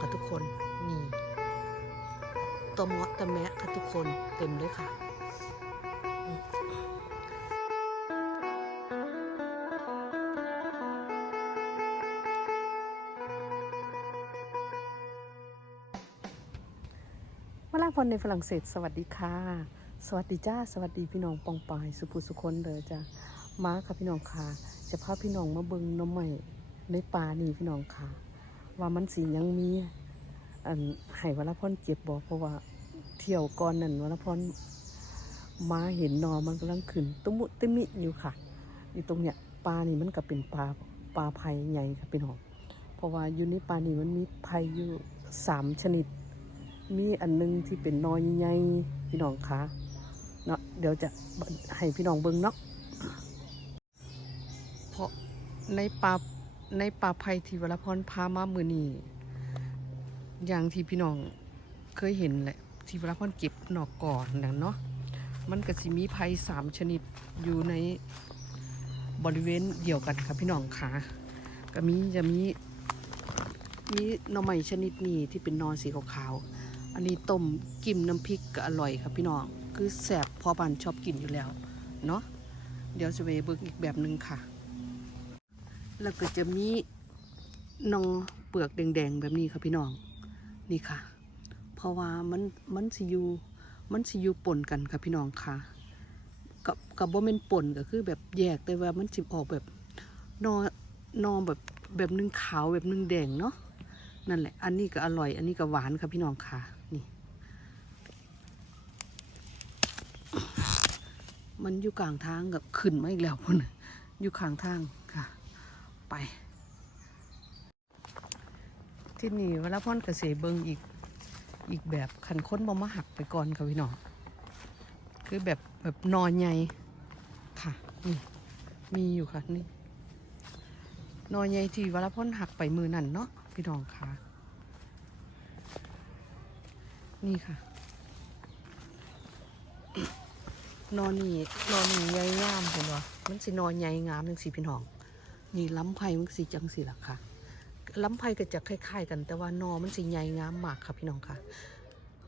ค่ะทุกคน นี่ตวเมะตะแมะค่ะทุกคนเต็มเลยค่ะวลาพลในฝรั่งเศสสวัสดีค่ะ สวัสดีจ้า สวัสดีพี่น้องปองปาย สุภุสุคนเลยจ้ามาค่ะพี่น้องค่ะ จะพาพี่น้องมาเบิงน้องใหม่ในป่านี่พี่น้องค่ะ ว่ามันสียังมี อันให้วลาพรเก็บบอกเพราะว่าเที่ยวก่อนนั่นวลาพรมาเห็นนอมันกำลังขึ้นตุมุติมิอยู่ค่ะอยู่ตรงเนี้ยปลานี่มันก็เป็นปลาปลาไผ่ใหญ่ค่ะพี่น้องเพราะว่าอยู่ในปลานี่มันมีไผ่อยู่สามชนิด มีอันหนึงที่เป็นนอยใหญ่พี่น้องคะเนาะเดี๋ยวจะให้พี่น้องเบิ่งเนาะเพราะในป่า ในป่าไผ่ที่วรพรพามามือนี้อย่างที่พี่น้องเคยเห็นแหละที่วรพรเก็บหนอกก่อนนะเนาะมันก็สิมีไผ่สามชนิดอยู่ในบริเวณเดียวกันค่ะพี่น้องค่ะก็มีจะมีมีหน่อไม้ชนิดนี้ที่เป็นนอนสีขาวๆอันนี้ต้มกิมน้ำพริกก็อร่อยครับพี่น้องคือแสบพอบันชอบกินอยู่แล้วเนาะเดี๋ยวจะไปเบิกอีกแบบหนึ่งค่ะ แล้วก็จะมีนองเปลือกแดงๆแบบนี้ครับพี่น้องนี่ค่ะ เพราะว่ามันมันสิอยูมันสิอยูป่นกันครับพี่น้องค่ะ กับกับว่าเป็นป่นก็คือแบบแยกแต่ว่ามันสิออกแบบนอนอแบบแบบนึงขาวแบบนึงแดงเนาะนั่นแหละ อันนี้ก็อร่อย อันนี้ก็หวานค่ะพี่น้องค่ะนี่ มันอยู่กลางทางกับขึ้นมาอีกแล้วพุ่นน่ะอยู่ข้างทางค่ะ ไป ที่นี่เวลาพ่อนเกษเบิงอีกอีกแบบคันค้นบอมาหักไปก่อนค่ะพี่น้องคือแบบแบบนอนใหญ่ค่ะนี่มีอยู่ค่ะนี่นอนใหญ่ที่เวลาพ่นหักไปมือนั่นเนาะพี่น้องค่ะนี่ค่ะ นอนนี่นอนนี่ใหญ่งามเห็นบ่มันสินอนใหญ่งามจังสิพี่น้อง นี่ล้ำไผ่มันสิจังสิล่ะค่ะล้ำไผ่ก็จะคล้ายๆ กัน แต่ว่านอมันสิใหญ่งามมากค่ะพี่น้องค่ะ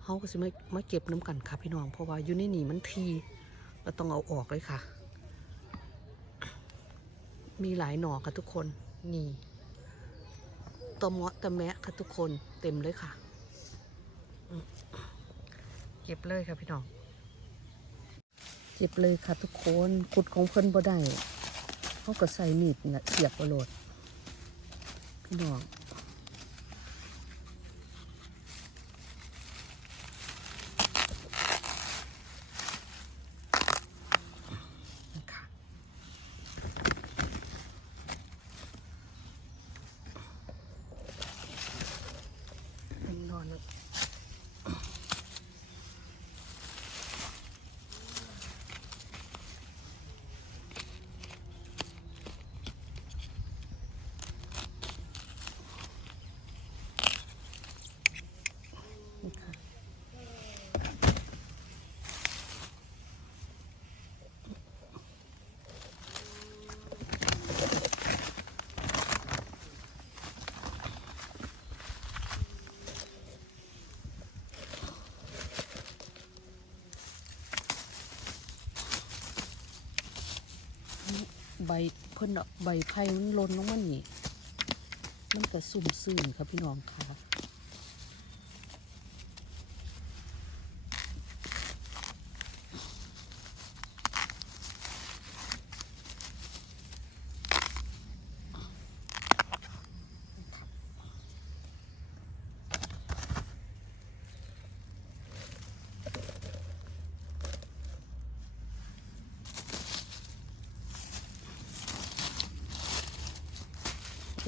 เฮาก็สิมามาเก็บน้ำกันค่ะพี่น้อง เพราะว่าอยู่ในนี่มันทีเราต้องเอาออกเลยค่ะ มีหลายหน่อค่ะทุกคนนี่ตอมะตะแมะค่ะทุกคนเต็มเลยค่ะ เก็บเลยค่ะพี่น้อง เก็บเลยค่ะทุกคนขุดของเพิ่นบ่ได้ เขาก็ใส่มีดนะเสียบเอาโลดพี่น้อง ใบเพิ่นใบไผ่มันหล่นลงมานี่มันก็สุ่มซื่นครับพี่น้องค่ะ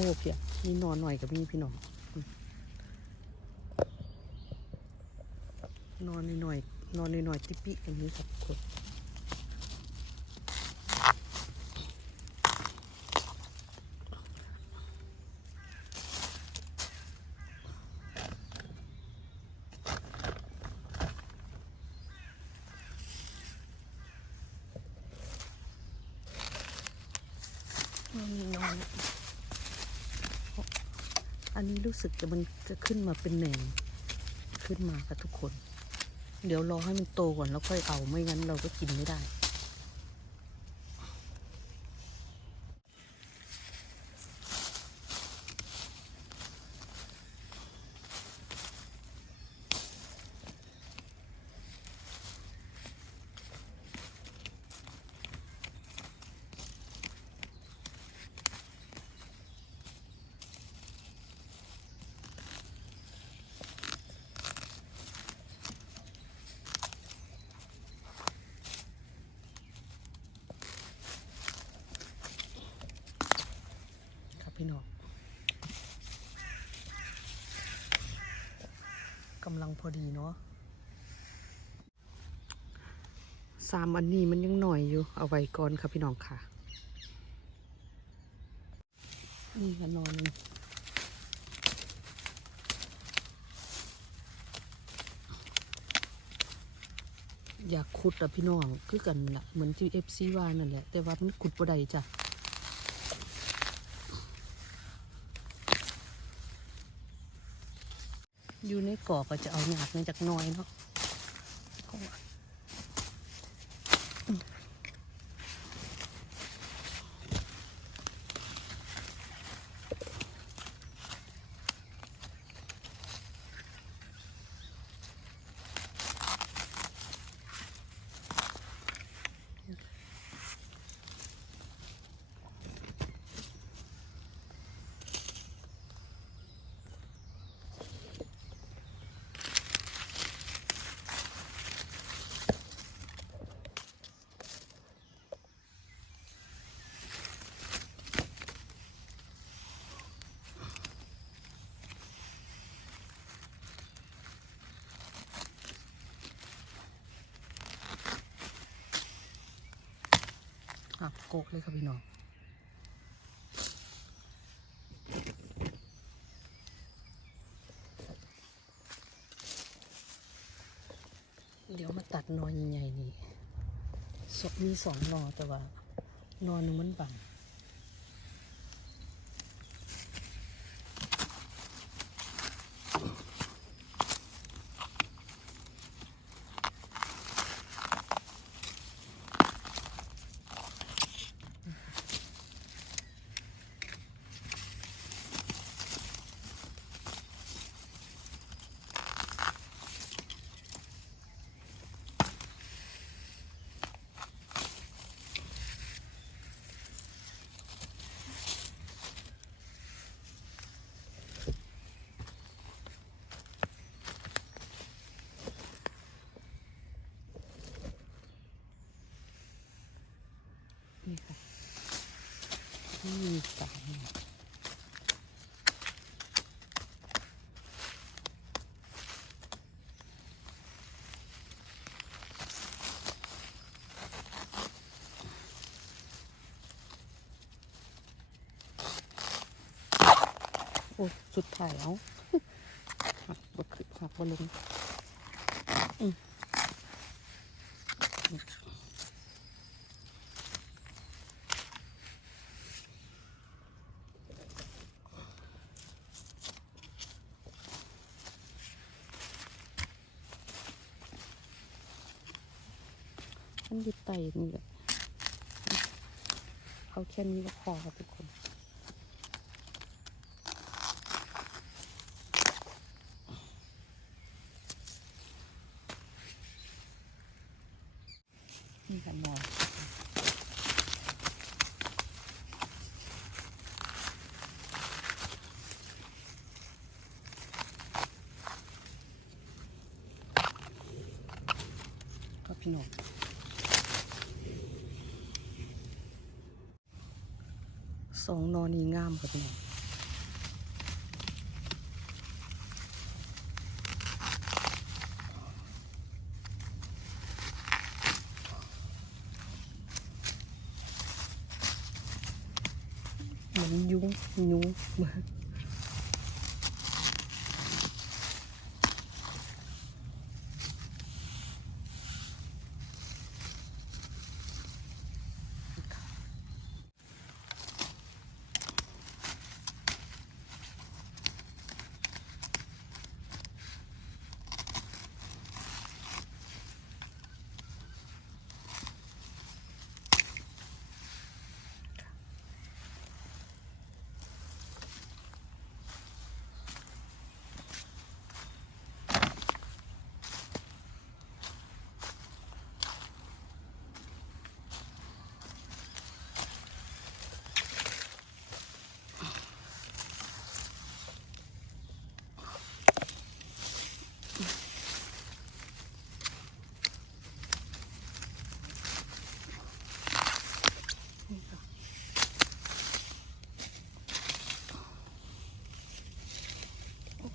โอเพียมีนอนหน่อยกับมีพี่น้องอืมนอนหน่อยนอนหน่อยติปิอย่างนี้ครับคนนอนนอน อันนี้รู้สึกจะมันจะขึ้นมาเป็นแหน่งขึ้นมากับทุกคน เดี๋ยวรอให้มันโตก่อนแล้วค่อยเอาไม่งั้นเราก็กินไม่ได้ พี่น้องกำลังพอดีเนาะสามอันนี้มันยังหน่อยอยู่ เอาไว้ก่อนครับพี่น้องค่ะ นี่ก็นอนอยากขุดอะพี่น้อง คือกันละเหมือนที่เอฟซีว่านั่นแหละ แต่ว่ามันขุดบ่ได้จ้ะ อยู่ในกอก็จะเอาหยาดมาจากน้อยเนาะ หักโกเลยครับพี่น้องเดี๋ยวมาตัดนอใหญ่ๆนี่ศพมีสองนอแต่ว่านอนึงมันบัง นี่ค่ะนี่มีสามนอโอ้ สุดท้ายเอาหักบดขึ้นหักบดลงอืมมันอยู่ไตนี่แหละเอาแค่นี้ก็พอครับทุกคนค่ะนอนก็พี่น้อง สองนอนนี่งามกับพี่น้องเหมือนยุ้งยุ้งมาก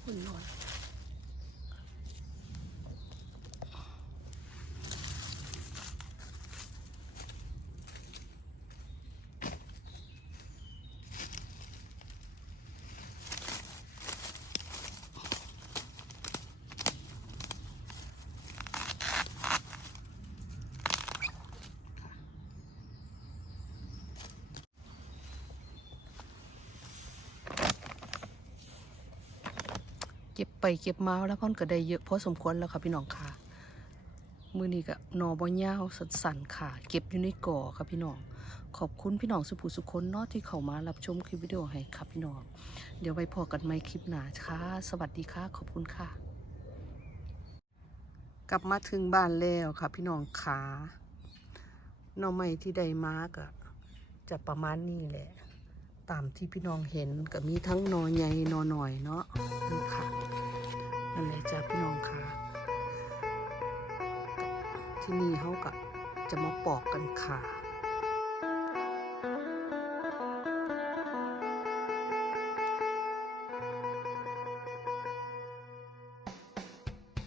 อุ่นนอนเก็บ ไปเก็บมาแล้วพ่อนก็ได้เยอะพอสมควรแล้วค่ะพี่น้องค่ะ มือนี้ก็นอบอยาวสั่นๆค่ะ เก็บอยู่ในก่อค่ะพี่น้อง ขอบคุณพี่น้องสุภูสุคนเนาะที่เข้ามารับชมคลิปวิดีโอให้ค่ะพี่น้อง เดี๋ยวไว้พอกันใหม่คลิปหน้าค่ะ สวัสดีค่ะ ขอบคุณค่ะ กลับมาถึงบ้านแล้วค่ะพี่น้องขาหน่อไม้ที่ได้มาก็จะประมาณนี้แหละ ตามที่พี่น้องเห็นก็มีทั้งนอใหญ่นอหน่อยเนาะนี่ค่ะ นั่นแหละจ้าพี่น้องค่ะ ที่นี่เขาก็จะมาปอกกันค่ะ